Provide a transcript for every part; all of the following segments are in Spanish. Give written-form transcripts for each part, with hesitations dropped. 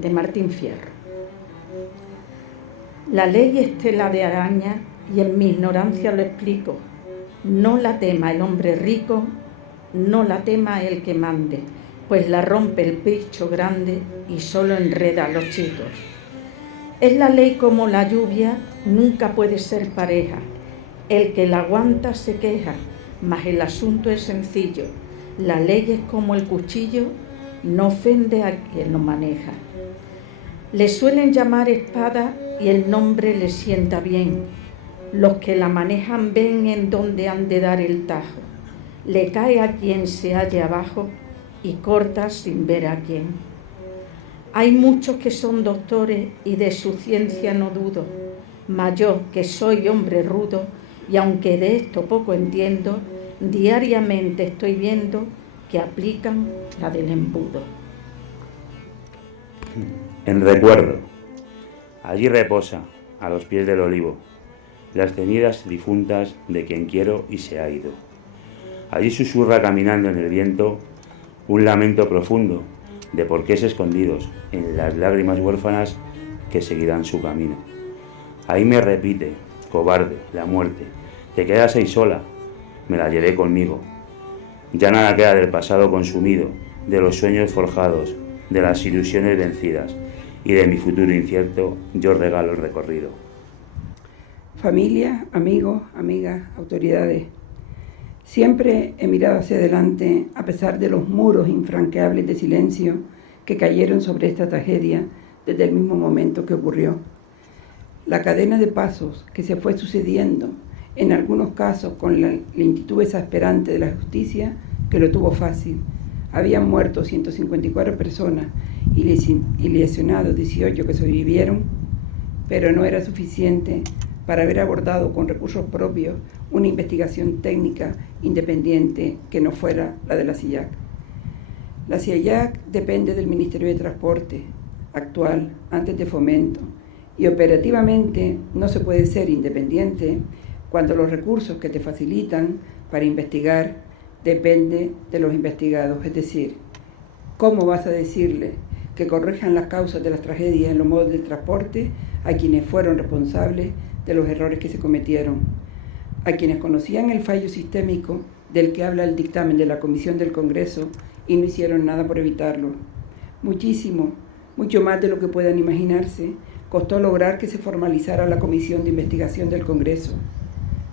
de Martín Fierro. La ley es tela de araña y en mi ignorancia lo explico. No la tema el hombre rico, no la tema el que mande, pues la rompe el pecho grande y solo enreda a los chicos. Es la ley como la lluvia, nunca puede ser pareja. El que la aguanta se queja, mas el asunto es sencillo. La ley es como el cuchillo, no ofende a quien lo maneja. Le suelen llamar espada y el nombre le sienta bien. Los que la manejan ven en dónde han de dar el tajo. Le cae a quien se halle abajo y corta sin ver a quién. Hay muchos que son doctores y de su ciencia no dudo, mas yo, que soy hombre rudo, y aunque de esto poco entiendo, diariamente estoy viendo que aplican la del embudo. En recuerdo, allí reposa, a los pies del olivo, las cenidas difuntas de quien quiero y se ha ido. Allí susurra caminando en el viento un lamento profundo de porqués escondidos en las lágrimas huérfanas que seguirán su camino. Ahí me repite, cobarde, la muerte, te quedas ahí sola, me la llevé conmigo. Ya nada queda del pasado consumido, de los sueños forjados, de las ilusiones vencidas, y de mi futuro incierto yo regalo el recorrido. Familia, amigos, amigas, autoridades, siempre he mirado hacia adelante a pesar de los muros infranqueables de silencio que cayeron sobre esta tragedia desde el mismo momento que ocurrió. La cadena de pasos que se fue sucediendo, en algunos casos con la lentitud exasperante de la justicia que lo tuvo fácil. Habían muerto 154 personas y lesionados 18 que sobrevivieron, pero no era suficiente para haber abordado con recursos propios una investigación técnica independiente que no fuera la de la CIAC. La CIAC depende del Ministerio de Transporte actual, antes de Fomento, y operativamente no se puede ser independiente cuando los recursos que te facilitan para investigar dependen de los investigados. Es decir, ¿cómo vas a decirle que corrijan las causas de las tragedias en los modos de transporte a quienes fueron responsables de los errores que se cometieron? A quienes conocían el fallo sistémico del que habla el dictamen de la Comisión del Congreso y no hicieron nada por evitarlo. Mucho más de lo que puedan imaginarse, costó lograr que se formalizara la Comisión de Investigación del Congreso,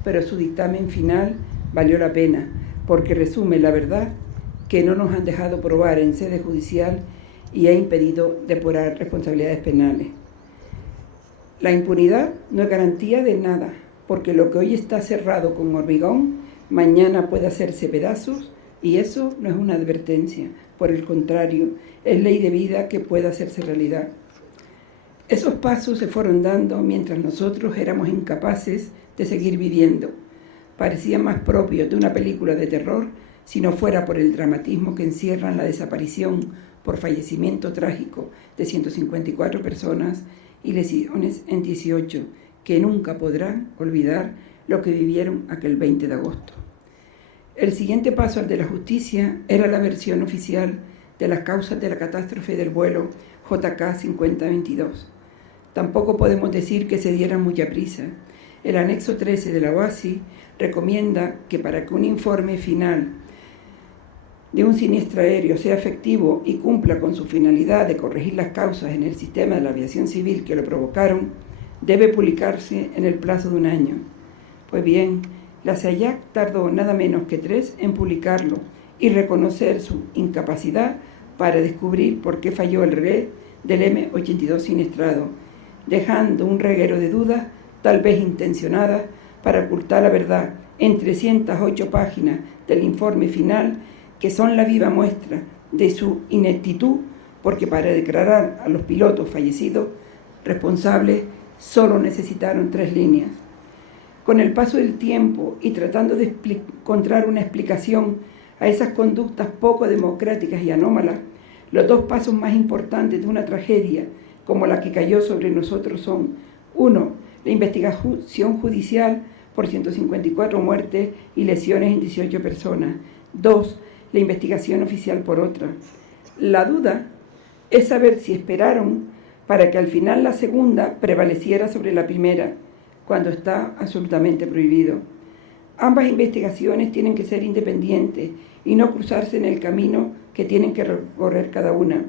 pero su dictamen final valió la pena, porque resume la verdad que no nos han dejado probar en sede judicial y ha impedido depurar responsabilidades penales. La impunidad no es garantía de nada, porque lo que hoy está cerrado con hormigón, mañana puede hacerse pedazos, y eso no es una advertencia, por el contrario, es ley de vida que puede hacerse realidad. Esos pasos se fueron dando mientras nosotros éramos incapaces de seguir viviendo. Parecía más propio de una película de terror si no fuera por el dramatismo que encierran la desaparición por fallecimiento trágico de 154 personas y lesiones en 18, que nunca podrán olvidar lo que vivieron aquel 20 de agosto. El siguiente paso al de la justicia era la versión oficial de las causas de la catástrofe del vuelo JK 5022. Tampoco podemos decir que se diera mucha prisa. El anexo 13 de la OASI recomienda que para que un informe final de un siniestro aéreo sea efectivo y cumpla con su finalidad de corregir las causas en el sistema de la aviación civil que lo provocaron, debe publicarse en el plazo de 1 año. Pues bien, la CIAC tardó nada menos que 3 en publicarlo y reconocer su incapacidad para descubrir por qué falló el relé del M82 siniestrado, dejando un reguero de dudas, tal vez intencionadas, para ocultar la verdad en 308 páginas del informe final, que son la viva muestra de su ineptitud, porque para declarar a los pilotos fallecidos responsables solo necesitaron 3 líneas. Con el paso del tiempo y tratando de encontrar una explicación a esas conductas poco democráticas y anómalas, los 2 pasos más importantes de una tragedia como la que cayó sobre nosotros son: 1, la investigación judicial por 154 muertes y lesiones en 18 personas. 2, la investigación oficial por otra. La duda es saber si esperaron para que al final la segunda prevaleciera sobre la primera, cuando está absolutamente prohibido. Ambas investigaciones tienen que ser independientes y no cruzarse en el camino que tienen que recorrer cada una.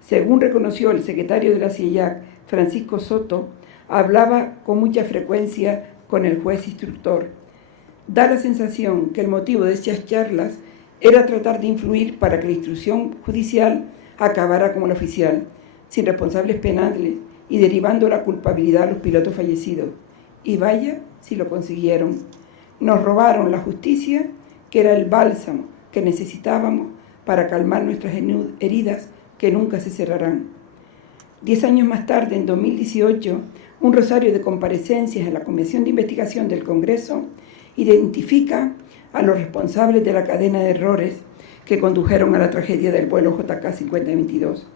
Según reconoció el secretario de la CIEJAC, Francisco Soto, hablaba con mucha frecuencia con el juez instructor. Da la sensación que el motivo de estas charlas era tratar de influir para que la instrucción judicial acabara como la oficial, sin responsables penales y derivando la culpabilidad a los pilotos fallecidos. Y vaya si lo consiguieron. Nos robaron la justicia, que era el bálsamo que necesitábamos para calmar nuestras heridas que nunca se cerrarán. 10 años más tarde, en 2018, un rosario de comparecencias en la Comisión de Investigación del Congreso identifica a los responsables de la cadena de errores que condujeron a la tragedia del vuelo JK 5022.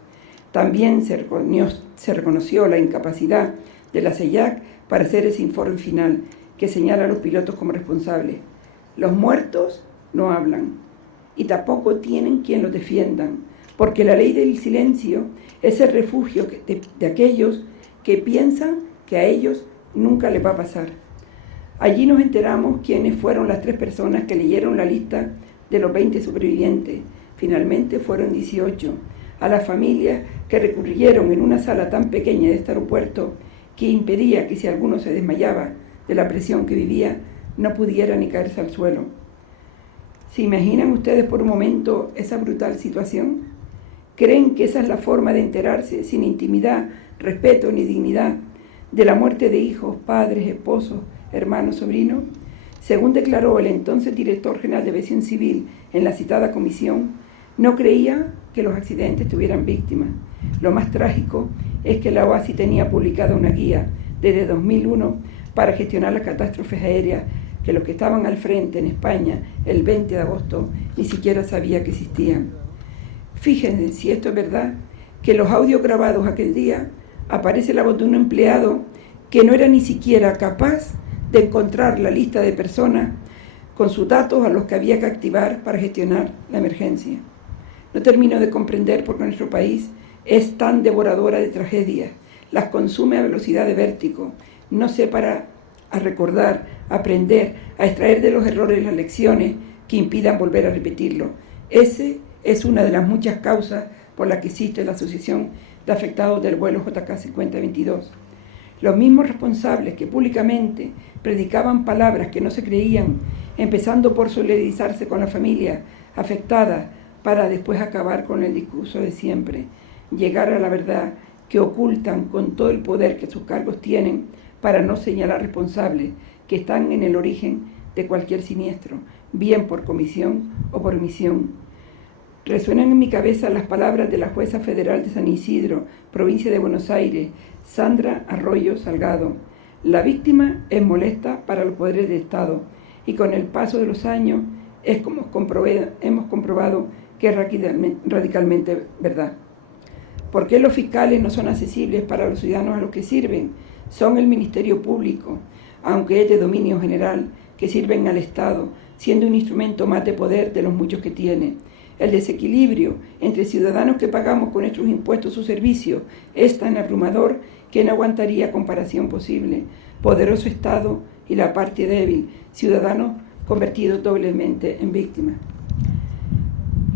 También se reconoció la incapacidad de la CIEJAC para hacer ese informe final que señala a los pilotos como responsables. Los muertos no hablan y tampoco tienen quien los defiendan, porque la ley del silencio es el refugio de aquellos que piensan que a ellos nunca les va a pasar. Allí nos enteramos quiénes fueron las 3 personas que leyeron la lista de los 20 supervivientes. Finalmente fueron 18. A las familias que recurrieron en una sala tan pequeña de este aeropuerto que impedía que si alguno se desmayaba de la presión que vivía, no pudiera ni caerse al suelo. ¿Se imaginan ustedes por un momento esa brutal situación? ¿Creen que esa es la forma de enterarse sin intimidad, respeto ni dignidad de la muerte de hijos, padres, esposos, hermanos, sobrinos? Según declaró el entonces director general de Aviación Civil en la citada comisión, no creía que los accidentes tuvieran víctimas. Lo más trágico es que la OASI tenía publicada una guía desde 2001 para gestionar las catástrofes aéreas que los que estaban al frente en España el 20 de agosto ni siquiera sabía que existían. Fíjense si esto es verdad, que en los audios grabados aquel día aparece la voz de un empleado que no era ni siquiera capaz de encontrar la lista de personas con sus datos a los que había que activar para gestionar la emergencia. No termino de comprender por qué nuestro país es tan devoradora de tragedias, las consume a velocidad de vértigo, no se para a recordar, a aprender, a extraer de los errores las lecciones que impidan volver a repetirlo. Ese es una de las muchas causas por las que existe la Asociación de Afectados del vuelo JK 5022. Los mismos responsables que públicamente predicaban palabras que no se creían, empezando por solidarizarse con la familia afectada para después acabar con el discurso de siempre, llegar a la verdad que ocultan con todo el poder que sus cargos tienen para no señalar responsables que están en el origen de cualquier siniestro, bien por comisión o por omisión. Resuenan en mi cabeza las palabras de la jueza federal de San Isidro, provincia de Buenos Aires, Sandra Arroyo Salgado. La víctima es molesta para los poderes del Estado y con el paso de los años hemos comprobado que es radicalmente verdad. ¿Por qué los fiscales no son accesibles para los ciudadanos a los que sirven? Son el Ministerio Público, aunque es de dominio general, que sirven al Estado, siendo un instrumento más de poder de los muchos que tiene. El desequilibrio entre ciudadanos que pagamos con nuestros impuestos su servicio es tan abrumador que no aguantaría comparación posible. Poderoso Estado y la parte débil, ciudadanos convertidos doblemente en víctimas.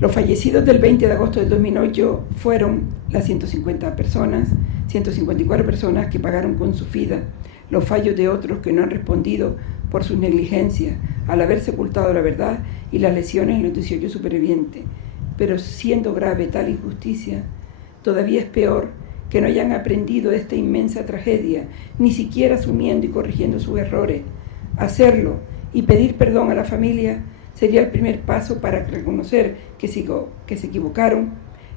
Los fallecidos del 20 de agosto del 2008 fueron las 154 personas que pagaron con su vida los fallos de otros que no han respondido por sus negligencias al haberse ocultado la verdad y las lesiones en los 18 supervivientes. Pero siendo grave tal injusticia, todavía es peor que no hayan aprendido de esta inmensa tragedia, ni siquiera asumiendo y corrigiendo sus errores. Hacerlo y pedir perdón a la familia sería el primer paso para reconocer que se equivocaron,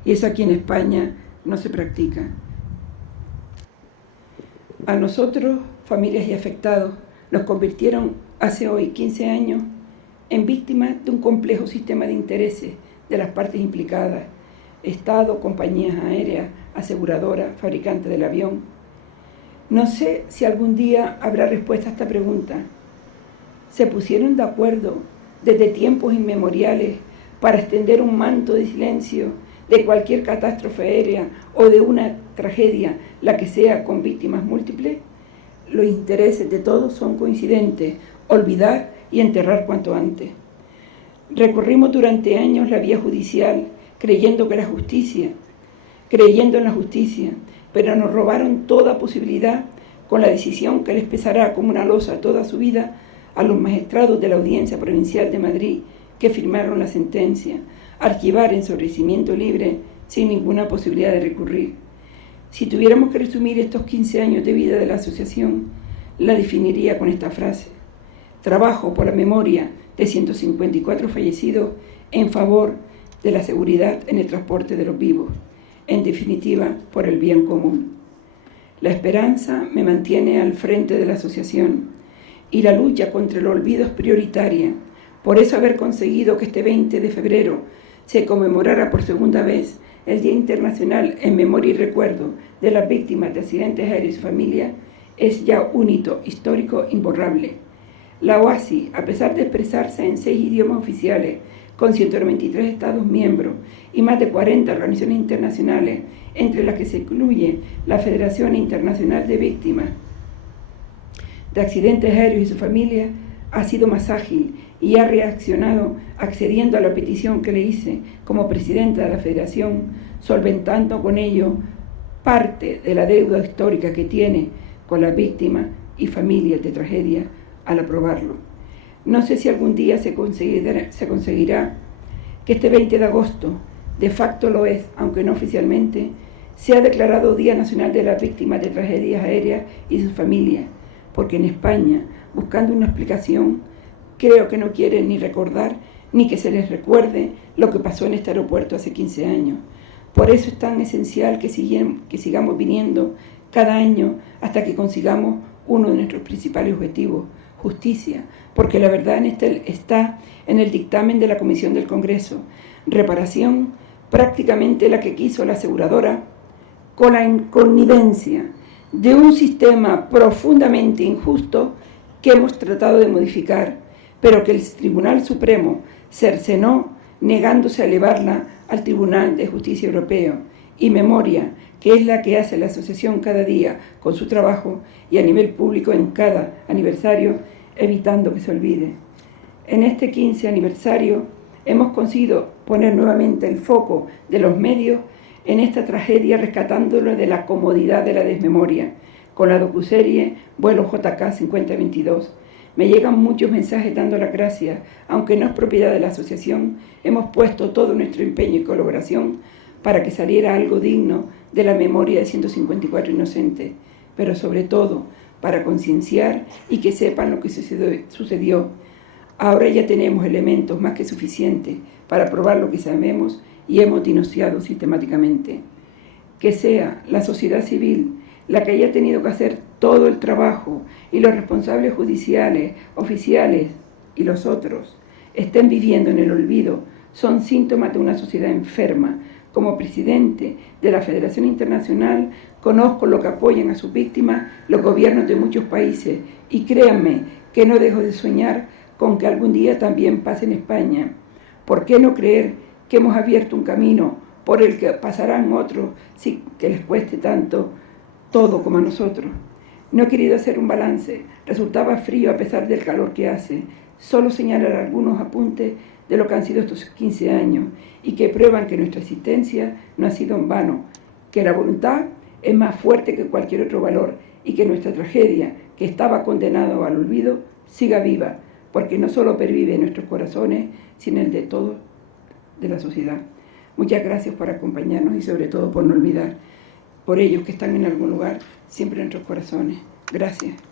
y eso aquí en España no se practica. A nosotros, familias y afectados, nos convirtieron hace hoy 15 años en víctimas de un complejo sistema de intereses de las partes implicadas: Estado, compañías aéreas, aseguradoras, fabricantes del avión. No sé si algún día habrá respuesta a esta pregunta. ¿Se pusieron de acuerdo desde tiempos inmemoriales para extender un manto de silencio de cualquier catástrofe aérea o de una tragedia, la que sea con víctimas múltiples? Los intereses de todos son coincidentes: olvidar y enterrar cuanto antes. Recorrimos durante años la vía judicial creyendo en la justicia, pero nos robaron toda posibilidad con la decisión que les pesará como una losa toda su vida a los magistrados de la Audiencia Provincial de Madrid que firmaron la sentencia, archivar en sobreseimiento libre sin ninguna posibilidad de recurrir. Si tuviéramos que resumir estos 15 años de vida de la asociación, la definiría con esta frase: trabajo por la memoria de 154 fallecidos en favor de la seguridad en el transporte de los vivos, en definitiva, por el bien común. La esperanza me mantiene al frente de la asociación y la lucha contra el olvido es prioritaria. Por eso haber conseguido que este 20 de febrero se conmemorara por segunda vez el Día Internacional en Memoria y Recuerdo de las Víctimas de Accidentes Aéreos y su familia es ya un hito histórico imborrable. La OASI, a pesar de expresarse en 6 idiomas oficiales, con 193 Estados miembros y más de 40 organizaciones internacionales, entre las que se incluye la Federación Internacional de Víctimas de Accidentes Aéreos y su familia, ha sido más ágil y ha reaccionado accediendo a la petición que le hice como presidenta de la Federación, solventando con ello parte de la deuda histórica que tiene con las víctimas y familias de tragedia al aprobarlo. No sé si algún día se conseguirá que este 20 de agosto, de facto lo es, aunque no oficialmente, sea declarado Día Nacional de las Víctimas de Tragedias Aéreas y sus familias, porque en España, buscando una explicación, creo que no quieren ni recordar ni que se les recuerde lo que pasó en este aeropuerto hace 15 años. Por eso es tan esencial que sigamos viniendo cada año hasta que consigamos uno de nuestros principales objetivos: justicia, porque la verdad está en el dictamen de la Comisión del Congreso. Reparación, prácticamente la que quiso la aseguradora, con la connivencia de un sistema profundamente injusto que hemos tratado de modificar, pero que el Tribunal Supremo cercenó negándose a elevarla al Tribunal de Justicia Europeo. Y memoria, que es la que hace la asociación cada día con su trabajo y a nivel público en cada aniversario, evitando que se olvide. En este 15 aniversario hemos conseguido poner nuevamente el foco de los medios en esta tragedia, rescatándolo de la comodidad de la desmemoria, con la docuserie Vuelo JK 5022. Me llegan muchos mensajes dando las gracias, aunque no es propiedad de la asociación, hemos puesto todo nuestro empeño y colaboración para que saliera algo digno de la memoria de 154 inocentes, pero sobre todo para concienciar y que sepan lo que sucedió. Ahora ya tenemos elementos más que suficientes para probar lo que sabemos y hemos denunciado sistemáticamente. Que sea la sociedad civil la que haya tenido que hacer todo el trabajo y los responsables judiciales, oficiales y los otros estén viviendo en el olvido, son síntomas de una sociedad enferma. Como presidente de la Federación Internacional, conozco lo que apoyan a sus víctimas los gobiernos de muchos países y créanme que no dejo de soñar con que algún día también pase en España. ¿Por qué no creer que hemos abierto un camino por el que pasarán otros sin que les cueste tanto todo como a nosotros? No he querido hacer un balance, resultaba frío a pesar del calor que hace, solo señalar algunos apuntes de lo que han sido estos 15 años y que prueban que nuestra existencia no ha sido en vano, que la voluntad es más fuerte que cualquier otro valor y que nuestra tragedia, que estaba condenada al olvido, siga viva, porque no solo pervive en nuestros corazones, sino en el de todos de la sociedad. Muchas gracias por acompañarnos y sobre todo por no olvidar, por ellos que están en algún lugar, siempre en nuestros corazones. Gracias.